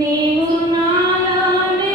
నీవు నాలోనే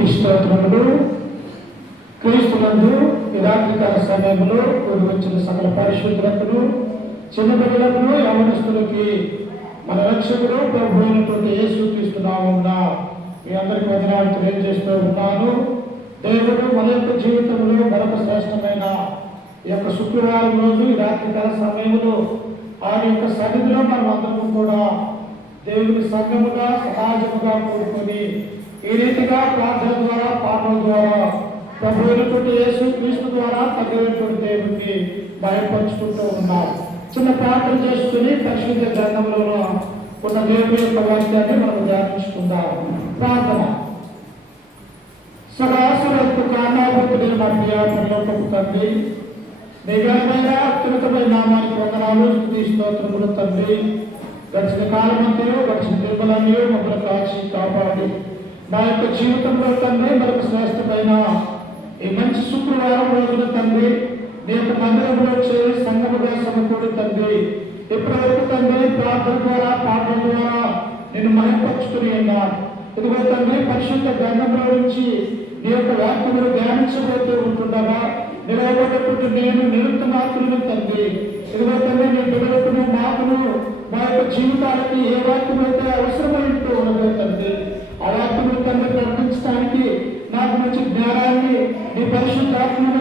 దేవునికి స్తోత్రములు. క్రీస్తునందు ఈ రాత్రికాల సమయంలో కూడి వచ్చిన సకల పరిశుద్ధులకు, చిన్న పిల్లలకు, యవనస్తులకి మన రక్షకుడు ప్రభు అయినటువంటి యేసుక్రీస్తు నామమున మీ అందరికీ వందనాలు తెలియజేస్తూ ఉన్నాను. దేవుడు మన యొక్క జీవితంలో మరొక శ్రేష్టమైన ఈ యొక్క శుక్రవారం రోజు ఈ రాత్రికాల సమయంలో ఆయన యొక్క సన్నిధిలో మనం అందరము కూడా దేవుని సంఘముగా సమాజముగా కూడుకొని ఈ రీతిగా ప్రార్థన ద్వారా, పాటల ద్వారా ప్రభు అయినటువంటి యేసుక్రీస్తు ద్వారా తగినటువంటి దేవుడిని బయటపరుచుకుంటూ ఉన్నారు. చిన్న ప్రార్థన చేసుకుని పరిశుద్ధ గ్రంథంలో ఉన్న దేవుని యొక్క వాక్యాన్ని మనం ధ్యానించుకుందాం. ప్రార్థన. సదాశివకు కారణాభూతుడైన మా పరలోకపు తండ్రి, నీ ఘనమైన అత్యున్నతమైన నామానికి వందనాలు, స్తుతి స్తోత్రములు తండ్రి. గడిచిన కాలమంతయో గడిచిన నిర్మలమయో మమ్మల్ని కాచి కాపాడి మా యొక్క జీవితంలో తండ్రి మరొక శ్రేష్టమైన ఈ మంచి శుక్రవారం రోజున తండ్రి నీ యొక్క మందిరంలో చేరి సంఘముగా సమకూడి తండ్రి ఎప్పటివరకు తండ్రి ప్రార్థన ద్వారా, పాటల ద్వారా నేను మహిమపరుచుకుని ఉన్నాను. ఇదిగో తండ్రి పరిశుద్ధ గ్రంథంలో నుంచి నీ యొక్క వాక్యములు ధ్యానించబోతూ ఉంటుండగా నిలవబడేటువంటి నేను నిరుత మాత్రమే తండ్రి. ఇదిగో తండ్రి నీ బిడ్డలకు మాకును మా యొక్క జీవితానికి ఏ వాక్యం అయితే అవసరమైనట్టు ఉన్నదో తండ్రి ఆ వాక్యములు తండ్రి ప్రకటించడానికి నాకు మంచి జ్ఞానాన్ని నీ పరిశుద్ధాత్మను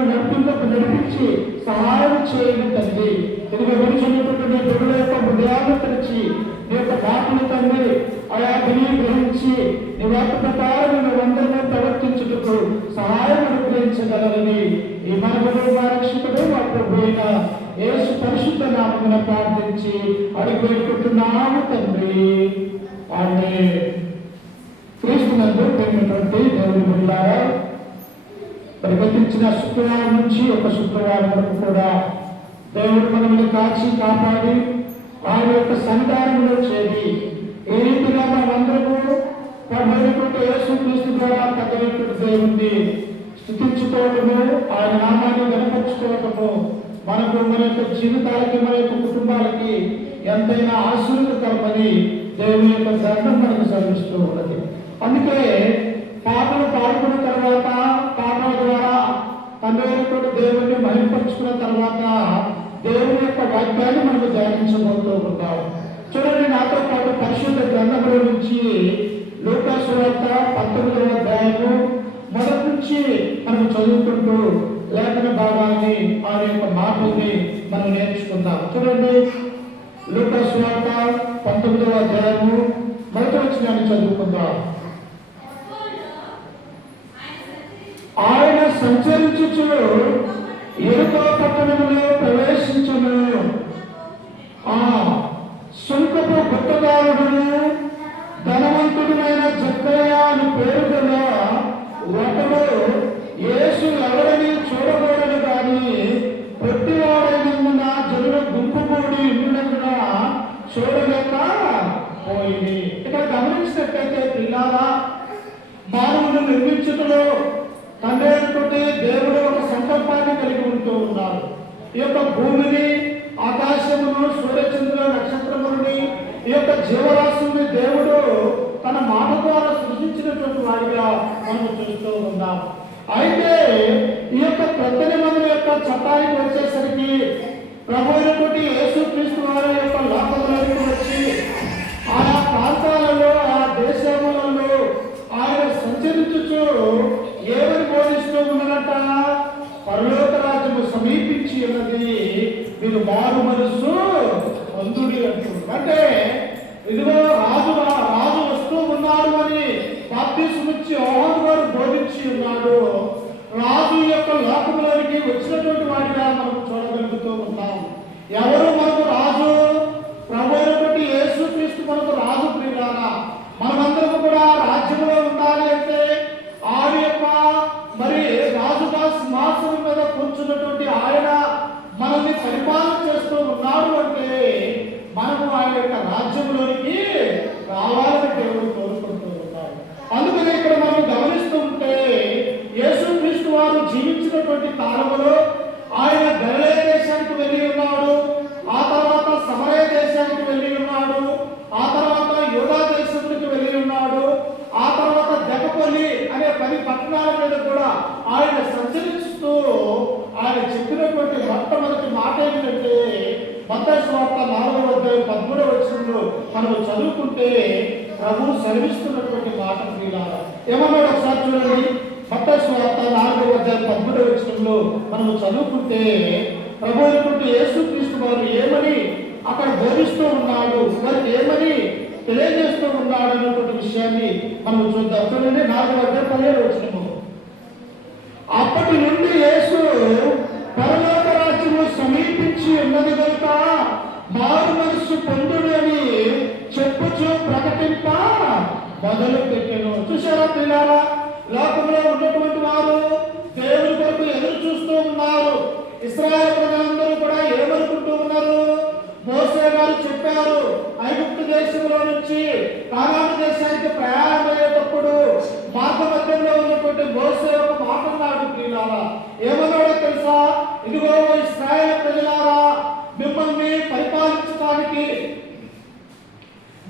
నడిపించి సహాయం చేయండి తండ్రి. ఇదిగో విడిచినటువంటి నీ బిడ్డల యొక్క హృదయాలను తెరిచి నీ యొక్క మాటలు తండ్రి ఆయా గ్రహించి నీ వాక్య ప్రకారం నువ్వు అందరినీ ప్రవర్తించుటకు సహాయం అనుగ్రహించగలరని ఈ మనవుడు మా రక్షకుడు మా ప్రభు అయిన యేసు పరిశుద్ధ నామమున ప్రార్థించి అడిగి పెట్టుకుంటున్నాము తండ్రి. ఆమేన్. క్రీస్తునందు ప్రియమైనటువంటి దేవుని బిడ్డలారా, మరి గతించిన శుక్రవారం నుంచి ఒక శుక్రవారం వరకు కూడా దేవుడు మనల్ని కాచి కాపాడి ఆయన యొక్క సన్నిధానంలో చేరి ఏ రీతిగా మనమందరము ప్రభువైనటువంటి యేసుక్రీస్తు ద్వారా తగినటువంటి దేవుణ్ణి స్తుతించుకోవటము, ఆయన నామాన్ని గణపరచుకోవటము మనకు మన యొక్క జీవితాలకి, మన యొక్క కుటుంబాలకి ఎంతైనా ఆశీర్వదకరమని దేవుని యొక్క గ్రంథం మనకు శ్రమిస్తూ ఉన్నది. అందుకే పాటలు పాడుకున్న తర్వాత, పాటల ద్వారా తండ్రి దేవుణ్ణి మహిమపరుచుకున్న తర్వాత దేవుని యొక్క వాక్యాన్ని మనకు ధ్యానించబోతూ ఉంటాం. చూడండి, నాతో పాటు పరిశుద్ధ గ్రంథంలో నుంచి లూకా సువార్త 19వ అధ్యాయము మొదటి నుంచి మనం చదువుకుంటూ లేఖన భాగాన్ని ఆయన యొక్క మాటల్ని మనం నేర్చుకుందాం. చూడండి, లూకా సువార్త 19వ అధ్యాయము మొదటి వచనాన్ని చదువుకుందాం. ఆయన సంచరించుచు యెరికో పట్టణములో ప్రవేశించును. సుంకపు గుత్తదారుడును ధనవంతుడైన జక్కయ్య అని పేరు గల ఒకడు యేసు ఎవరిని చూడకూడదు కానీ పొట్టివాడైనందున జనుల గుంపు కూడి ఉండినందున చూడలేక పోయింది. ఇక్కడ గమనించినట్లయితే పిల్లారా, మానవులను నిర్మించుటలో తండ్రి దేవుడు ఒక సంకల్పాన్ని కలిగి ఉంటూ ఉన్నారు. ఈ యొక్క భూమిని, ఆకాశమును, సూర్యచంద్రుల నక్షత్రములని, ఈ యొక్క జీవరాశుల్ని దేవుడు తన మాట ద్వారా సృష్టించినటువంటి వారిగా మనం చూస్తూ ఉన్నాం. అయితే ఈ యొక్క క్రొత్త నిబంధన యొక్క చట్టానికి వచ్చేసరికి ప్రభు అయినటువంటి యేసుక్రీస్తు వారి యొక్క లోకంలోకి వచ్చి ఆయా ప్రాంతాలలో, ఆ దేశములలో ఆయన సంచరించుచు ఏమని బోధిస్తూ ఉన్నదట? పరలోక రాజ్యము సమీపించి ఉన్నది, మీరు మారు మనస్సు పొందుడి అంటుంది. అంటే ఇదిగో రాజు వస్తూ ఉన్నారు అని బాప్తిస్మమిచ్చి యోహాను గారు బోధించి ఉన్నాడు. రాజు యొక్క లోకంలోనికి వచ్చినటువంటి వాడిగా మనం చూడగలుగుతూ ఉన్నాం. ఎవరు మనకు రాజు? ప్రభు అయినటువంటి యేసుక్రీస్తు మనకు రాజు. ప్రియులారా, మనమందరం కూడా రాజ్యంలో ఉండాలి అంటే ఆయన యొక్క మరి రాజుగా సింహాసనం మీద కూర్చున్నటువంటి ఆయన మనల్ని పరిపాలన చేస్తూ ఉన్నాడు అంటే మనము ఆయన యొక్క రాజ్యంలోనికి రావాలని దేవుడు కోరుకుంటూ ఉన్నాడు. అందుకని ఇక్కడ మనం గమనిస్తూ ఉంటే యేసుక్రీస్తు వారు జీవించినటువంటి కాలంలో ఆయన గలిలయ దేశానికి వెళ్ళి ఉన్నాడు, ఆ తర్వాత సమరయ దేశానికి వెళ్ళి ఉన్నాడు, ఆ తర్వాత యూదా దేశానికి వెళ్ళి ఉన్నాడు, ఆ తర్వాత దెకపల్లి అనే 10 మనం చదువుకుంటే ప్రభు సెలవిస్తున్నటువంటి మాట ప్రియులారా. ఏమన్నాడు ఒకసారి చూడండి. మత్తయి సువార్త 4:13 మనం చదువుకుంటే ప్రభు అయినటువంటి యేసుక్రీస్తు వారు ఏమని అక్కడ బోధిస్తూ ఉన్నాడు, మరి ఏమని తెలియజేస్తూ ఉన్నాడు అన్నటువంటి విషయాన్ని మనం చూద్దాం. చూడండి 4:17. అప్పటి నుండి యేసు పరలోక రాజ్యము సమీపించి ఉన్నది కనుక మారు మనస్సు పొందుడు అని చెప్పుచూ ప్రకటింప మొదలు పెట్టెను. చూసారా పిల్లారా, లోకంలో ఉన్నటువంటి వారు దేవుని కొరకు ఎదురు చూస్తూ ఉన్నారు. ఇశ్రాయేలు ప్రజలందరూ కూడా ఏమనుకుంటూ ఉన్నారు? మోసే గారు చెప్పారు, ఐగుప్తు దేశంలో నుంచి కానాను దేశానికి ప్రయాణమయ్యేటప్పుడు మార్గ మధ్యంలో ఉన్నటువంటి మోసే ఒక మాట అన్నాడు ప్రియులారా. ఏమన్నాడో తెలుసా? ఇదిగో ఇశ్రాయేలు ప్రజలారా, మిమ్మల్ని పరిపాలించడానికి,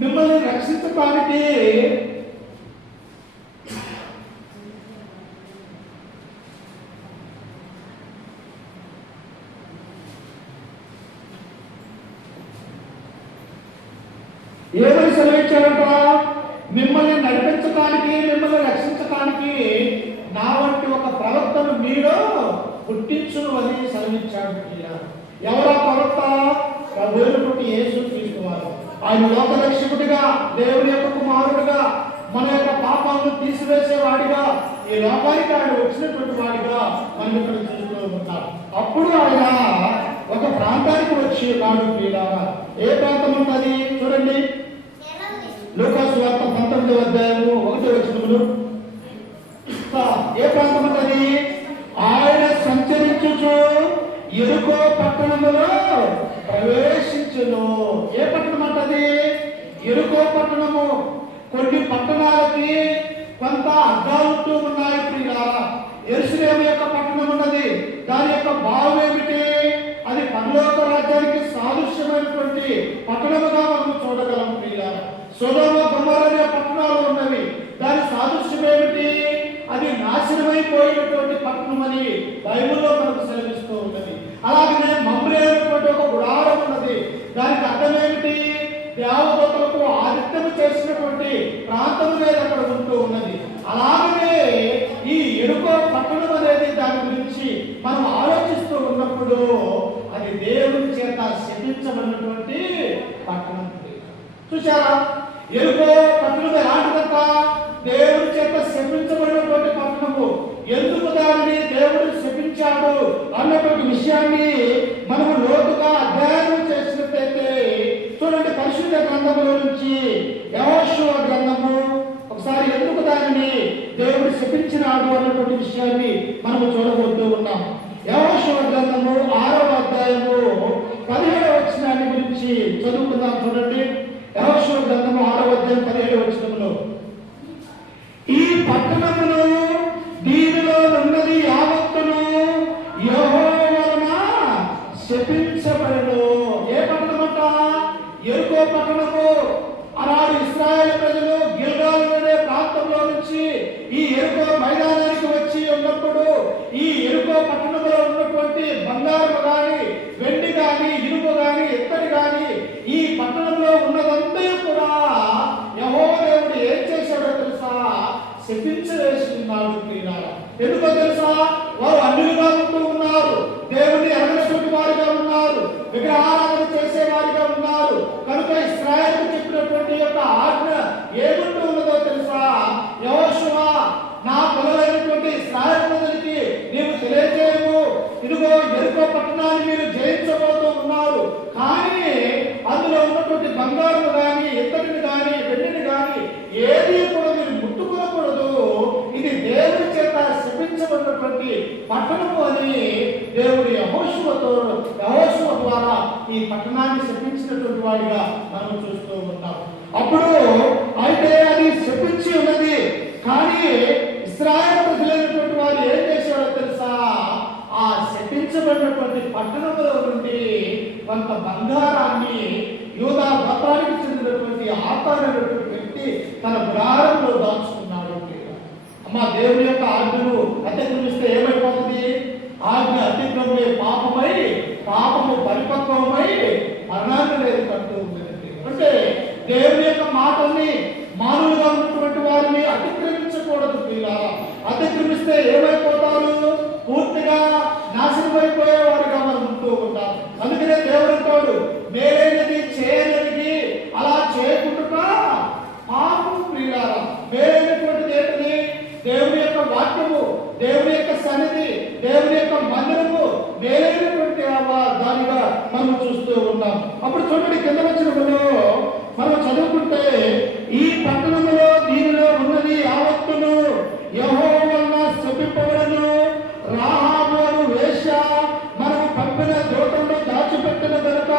మిమ్మల్ని రక్షించడానికి ఏమని సెలవిచ్చాడంట? మిమ్మల్ని నడిపించడానికి, మిమ్మల్ని రక్షించడానికి నా వంటి ఒక ప్రవక్తను మీలో పుట్టించును అని సెలవిచ్చాడు. ఎవరా ప్రవక్త? ప్రభువుని యేసుక్రీస్తు వారు. ఆయన లోక రక్షకుడిగా, దేవుని యొక్క కుమారుడిగా, మన యొక్క పాపాలను తీసివేసేవాడిగా, ఈ లోకానికి ఆయన వచ్చినటువంటి వాడిగా మనం ఇక్కడ చూస్తూ ఉంటాం. అప్పుడు ఆయన ఒక ప్రాంతానికి వచ్చి నాడు ప్రియులారా. ఏ ప్రాంతం ఉంటుంది చూడండి. లూకా సువార్త 19:1. ఏ ప్రాంతం ఉంటుంది? ఆయన సంచరించుచు యెరికో పట్టణములో ప్రవేశించును. ఏ పట్టణం అంటది? యెరికో పట్టణము. కొన్ని పట్టణాలకి కొంత అర్థాలుంటూ ఉన్నాయి ప్రియులారా. యెరూషలేము యొక్క పట్టణం ఉన్నది. దాని యొక్క భావం ఏమిటి? అది పరలోక రాజ్యానికి సాదృశ్యమైనటువంటి పట్టణముగా మనం చూడగలం ప్రియులారా. సొదొమ గొమొర్రా అనే పట్టణాలు ఉన్నవి. దాని సాదృశ్యం ఏమిటి? అది నాశనమైపోయినటువంటి పట్టణం అని బైబిల్లో మనకు సెలవిస్తూ ఉన్నది. అలాగనే మమ్రే అనేటువంటి ఒక గుడారం ఉన్నది. దానికి అర్థం ఏమిటి? దేవదూతలకు ఆదిత్యము చేసినటువంటి ప్రాంతం అనేది అక్కడ ఉంటూ ఉన్నది. అలాగనే ఈ యెరికో పట్టణం అనేది దాని గురించి మనం ఆలోచిస్తూ ఉన్నప్పుడు అది దేవుని చేత శపించబడినటువంటి పట్టణం. చూసారా? యెరికో పట్టణం ఎలాంటిదంట? దేవుని చేత శపించబడినటువంటి పట్టణము. ఎందుకు దానిని దేవుడు శపించాడు అన్నటువంటి విషయాన్ని మనము లోతుగా అధ్యయనం చేసినట్లయితే చూడండి, పరిశుద్ధ గ్రంథముల నుంచి యెహోషువ గ్రంథము ఒకసారి ఎందుకు దానిని దేవుడు శపించినాడు అన్నటువంటి విషయాన్ని మనము చూడబోతూ ఉన్నాం. యెహోషువ గ్రంథము 6:17 గురించి చదువుకుందాం. చూడండి, యెహోషువ గ్రంథము 6:17. ఈ పట్టణమును దీనిలో ఉన్నది యావత్తును యెహోవా వలన శపించబడెను. ఏ పట్టణం అంట? యెరికో పట్టణము. ఆనాడు ఇశ్రాయేలు ప్రజలు గిల్గాలు అనే ప్రాంతంలో నుంచి ఈ యెరికో మైదానానికి వచ్చి ఉన్నప్పుడు ఈ యెరికో పట్టణంలో ఉన్నటువంటి బంగారు గాని, వెండి గాని, ఇనుము గాని, ఇత్తడి గాని ఈ పట్టణంలో ఉన్నదంతా కూడా యెహోవా దేవుడు ఏం చేశాడో తెలుసా? శపించవేస్తున్నాడు ప్రియులారా. ఎందుకో తెలుసా? వారు అన్యులుగా ఉంటూ ఉన్నారు, దేవుని ఎరగనటువంటి వారిగా ఉన్నారు, విగ్రహారాధన చేసేవారిగా ఉన్నారు. కనుక ఇశ్రాయేలుకు చెప్పినటువంటి యొక్క ఆజ్ఞ ఏమంటూ ఉన్నదో తెలుసా? యెహోషువ, నా పిల్లలైనటువంటి ఇశ్రాయేలు ప్రజలకి నీవు తెలియజేయము, ఇదిగో యెరికో పట్టణాన్ని మీరు జయించబోతూ ఉన్నారు, కానీ అందులో ఉన్నటువంటి బంగారు కానీ, ఇత్తడిని కానీ, వెండిని కానీ ఏది కూడా మీరు ముట్టుకోకూడదు. ఇది దేవుని చేత శపించబడినటువంటి పట్టణము అని దేవుడు యెహోషువ ద్వారా ఈ పట్టణాన్ని శపించినటువంటి వాడిగా మనం చూస్తూ ఉంటాం. అప్పుడు అయితే అది శపించి ఉన్నది, కానీ ఇశ్రాయేలు ప్రజలైనటువంటి వారు ఏం చేశారో తెలుసా? ఆ శపించబడినటువంటి పట్టణంలో నుండి కొంత బంగారాన్ని యూదా గోత్రానికి చెందినటువంటి ఆతాను అనేటువంటి వ్యక్తి తన గుడారంలో దాచుకున్నాడు. అమ్మా, దేవుని యొక్క ఆజ్ఞను అతిక్రమిస్తే ఏమైపోతుంది? ఆజ్ఞ అతిక్రమే పాపమై, పాపము పరిపక్వమై మరణాన్ని లేదు కంటూ ఉంది. అంటే దేవుని యొక్క మాటల్ని మానవులుగా ఉన్నటువంటి వారిని అతిక్రమించకూడదు ప్రియులారా. అతిక్రమిస్తే ఏమైపోతారు? పూర్తిగా నాశనం అయిపోయేవారుగా మనం ఉంటూ ఉంటాం. అందుకనే దేవుడు అంటాడు, మేలైనది చేయనిది అలా చేయకుండా పాపం ప్రియులారా. మేలైనటువంటిది ఏంటది? దేవుని యొక్క వాక్యము, దేవుని యొక్క సన్నిధి, దేవుని యొక్క మందిరము మేలైనటువంటి దానిగా మనం చూస్తూ ఉన్నాం. అప్పుడు చూడండి, కింద వచనములో మనం చదువుకుంటే, ఈ పట్టణములో దీనిలో ఉన్నది యావత్తును యెహోవా వలన శపింపబడును. రాహాబు వేశ్య మనం పంపిన దూతంలో దాచిపెట్టిన కనుక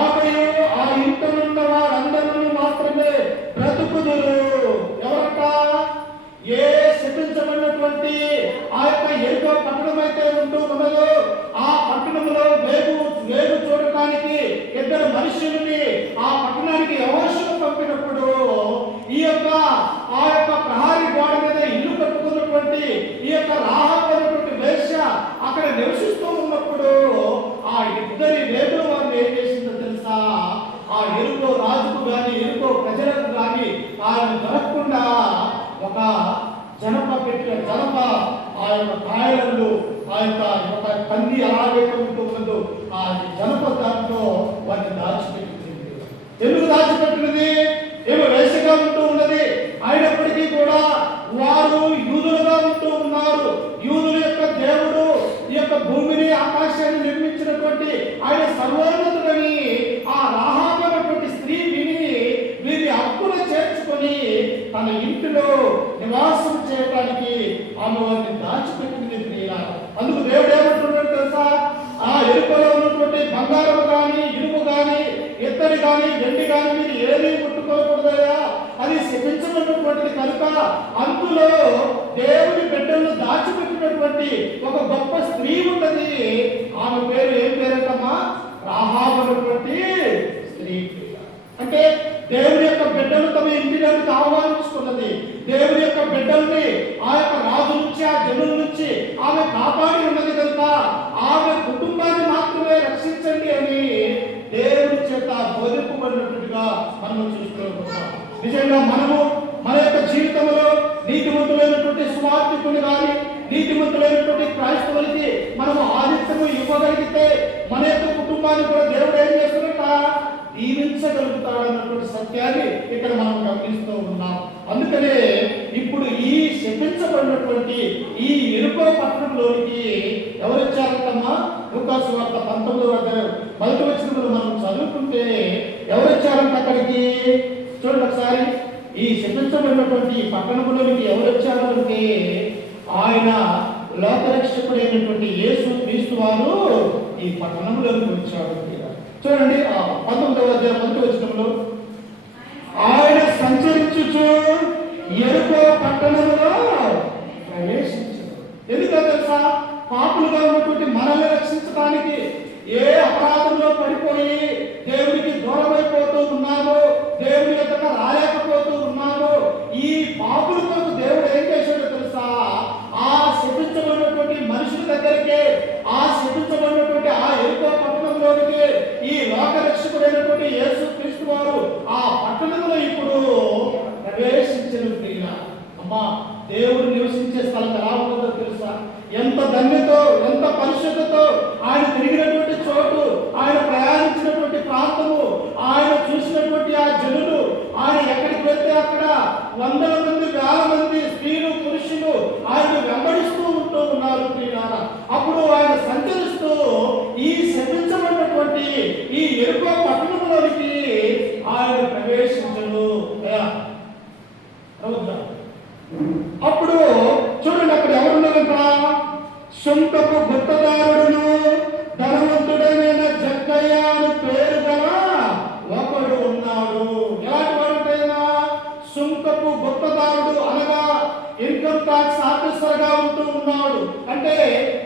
ఆమెయు ఆ ఇంటనున్న వారందరూ మాత్రమే బ్రతుకుదురు. ఎవరట? ఏ శపించబడినటువంటి ఆ యొక్క ఎరుకో పట్టణం అయితే ఉంటూ ఉన్నదో ఆ పట్టణంలో వేగు చూడటానికి ఇద్దరు మనుషుల్ని ఆ పట్టణానికి యెహోషువ పంపినప్పుడు ఈ యొక్క ఆ యొక్క ప్రహారీ గోడ మీద ఇల్లు కట్టుకున్నటువంటి ఈ యొక్క రాహాబు అనేటువంటి వేశ్య అక్కడ నివసిస్తూ ఉన్నప్పుడు ఆ ఇద్దరి వేగుల వారిని ఏం చేసిందో తెలుసా? ఆ ఎరుకో రాజుకు గాని ఎరుకో ప్రజలకు గాని ఆయన దొరకకుండా ఒక జనప ఆ యొక్క కాయలను ఆ యొక్క పంది అలాగే ఉంటూ ఆ జనప దాంట్లో వాటిని దాచిపెట్టింది. ఎందుకు దాచిపెట్టినది? ఏమో వేషగా ఉంటూ ఉన్నది. అయినప్పటికీ కూడా వారు యూదులుగా ఉంటూ ఉన్నారు. యూదుల యొక్క దేవుడు ఈ యొక్క భూమిని ఆకాశాన్ని నిర్మించినటువంటి ఆయన సర్వోన్నతుడని ఆ రాహాబు అనేటువంటి స్త్రీ విని వీరిని హక్కున చేర్చుకొని తన ఇంటిలో నివాసం చేయడానికి ఆమె వారిని దాచిపెట్టింది ప్రియులారా. అందుకు దేవుడు ఏమంటున్నాడు తెలుసా? ఆ ఎరుకలో ఉన్నటువంటి బంగారం కానీ ఇనుము కానీ ఇత్తడి కానీ వెండి కానీ మీరు ఏమీ ముట్టుకోకూడదయా, అది శపించబడినటువంటిది కనుక అందులో దేవుని బిడ్డలను దాచిపెట్టినటువంటి ఒక గొప్ప స్త్రీ ఉన్నది. ఆమె పేరు ఏం పేరంటమ్మా? రాహాబు అనేటువంటి స్త్రీ. అంటే దేవుని యొక్క బిడ్డలు తమ ఇంటిలోకి ఆహ్వానించుకున్నది. దేవుని యొక్క బిడ్డల్ని ఆ యొక్క రాజు నుంచి ఆ జనుల నుంచి ఆమె కాపాడి ఉన్నది కనుక ఆమె కుటుంబాన్ని మాత్రమే రక్షించండి అని దేవుని చేత బోధింపబడినట్టుగా మనం చూస్తూ ఉంటాం. నిజంగా మనము మన యొక్క జీవితంలో నీతిమంతులైనటువంటి సువార్థికులు కానీ నీతిమంతులైనటువంటి క్రైస్తవులకి మనము ఆదిత్యము ఇవ్వగలిగితే మన యొక్క కుటుంబాన్ని కూడా దేవుడు ఏం చేస్తున్నట్ట దీవించగలుగుతాడన్నటువంటి సత్యాన్ని ఇక్కడ మనం గమనిస్తూ ఉన్నాం. అందుకనే ఇప్పుడు ఈ శపించబడినటువంటి ఈ ఎరుకో పట్టణంలోనికి ఎవరు వచ్చారంటమ్మా? లూకాసు వార్త 19వ వచనంలో మనం చదువుకుంటే ఎవరు వచ్చారంట అక్కడికి? చూడండి ఒకసారి. ఈ శపించబడినటువంటి ఈ పట్టణంలోనికి ఎవరు వచ్చారంటే ఆయన లోకరక్షకుడైనటువంటి యేసు క్రీస్తు వారు ఈ పట్టణంలోనికి వచ్చాడు. చూడండి 19వ వచనంలో, ఆయన సంచరించుచు ఎరుకో పట్టణంలో ప్రవేశించాడు. ఎందుకో తెలుసా? పాపులుగా ఉన్నటువంటి మనల్ని రక్షించడానికి ఏ అపరాధంలో పడిపోయి దేవునికి దూరం అయిపోతూ ఉన్నామో, దేవుని యొక్క రాలేకపోతూ ఉన్నామో, ఈ పాపుల కొరకు దేవుడు ఏం చేశాడో తెలుసా? ఆ శపించబడినటువంటి మనుషుల దగ్గరికే, ఆ శపించబడినటువంటి ఆ ఎరుకో పట్టణంలోనికి ఈ లోకరక్షకుడైనటువంటి యేసు క్రీస్తు వారు ఆ పట్టణంలో ఇప్పుడు ప్రవేశించిన ప్రియుల అమ్మా, దేవుడు నివసించే స్థలం ఎలా ఉంటుందో తెలుసా? ఎంత ధన్యతో, ఎంత పరిశుద్ధతో ఆయన తిరిగినటువంటి చోటు, ఆయన ప్రయాణించినటువంటి ప్రాంతము, ఆయన చూసినటువంటి ఆ జనులు, ఆయన ఎక్కడికి వెళ్తే అక్కడ వందల మంది, వేల మంది స్త్రీలు, పురుషులు ఆయన వెంబడిస్తూ ఉంటూ ఉన్నారు ప్రియులారా. అప్పుడు ఆయన సంచరిస్తూ ఈ శపించబడినటువంటి ఈ ఎరుకో పట్టణంలోనికి ఆయన ప్రవేశించను. అప్పుడు చూడండి, అక్కడ ఎవరున్నారంట? సుంకపు గుత్తదారుడును ధనవంతుడైన జక్కయ్య అని పేరు గల ఒకడు ఉన్నాడు. ఎలాంటి వాడుకైనా సుంకపు గుత్తదారుడు అనగా ఇన్కమ్ ట్యాక్స్ ఆఫీసర్ గా ఉంటూ ఉన్నాడు. అంటే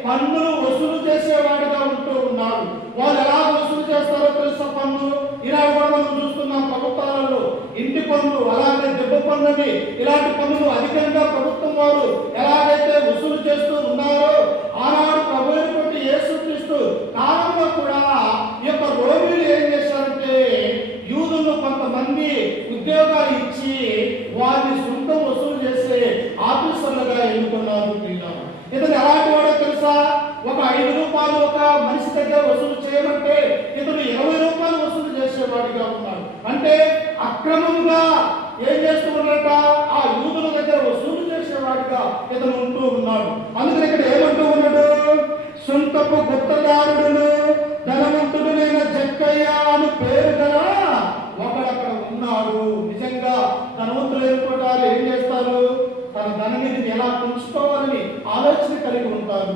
పన్నులు వసూలు చేసేవాడిగా ఉంటూ ఉన్నాడు. వాళ్ళు ఎలా వసూలు చేస్తారో తెలుసా? పన్ను ఇలా కూడా మనం చూస్తున్నాం ప్రభుత్వాలలో. ఇంటి పన్ను, అలాగే దెబ్బ పన్నుని, ఇలాంటి పన్నులు అధికంగా ప్రభుత్వం వారు ఎలాగైతే వసూలు చేస్తూ ఉన్నారో, ఆనాడు ప్రభుత్వ యేసుక్రీస్తు కాలంలో కూడా ఈ యొక్క రోమిలు ఏం చేశారంటే యూదులను కొంతమంది ఉద్యోగాలు ఇచ్చి వారిని సొంతం వసూలు చేసే ఆఫీసర్లుగా ఎన్నుకున్నారు. ఇతను ఎలాంటి వాడో తెలుసా? ఒక 5 రూపాయలు ఒక మనిషి దగ్గర వసూలు చేయమంటే ఇతను 20 రూపాయలు వసూలు చేసేవాడిగా ఉన్నాడు. అంటే అక్రమంగా ఏం చేస్తూ ఉన్నాడట? ఆ యూదుల దగ్గర వసూలు చేసేవాడిగా ఇతను ఉంటూ ఉన్నాడు. అందుకని ఇక్కడ ఏమంటూ ఉన్నాడు? సొంతపు గుత్తదారుడును ధనవంతుడునైన జక్కయ్య అని పేరు గల ఒకడక్కడ ఉన్నాడు. నిజంగా ధనవంతులైనటువంటి వారు ఏం చేస్తారు? తన ధననిధిని ఎలా పెంచుకోవాలని ఆలోచన కలిగి ఉంటారు.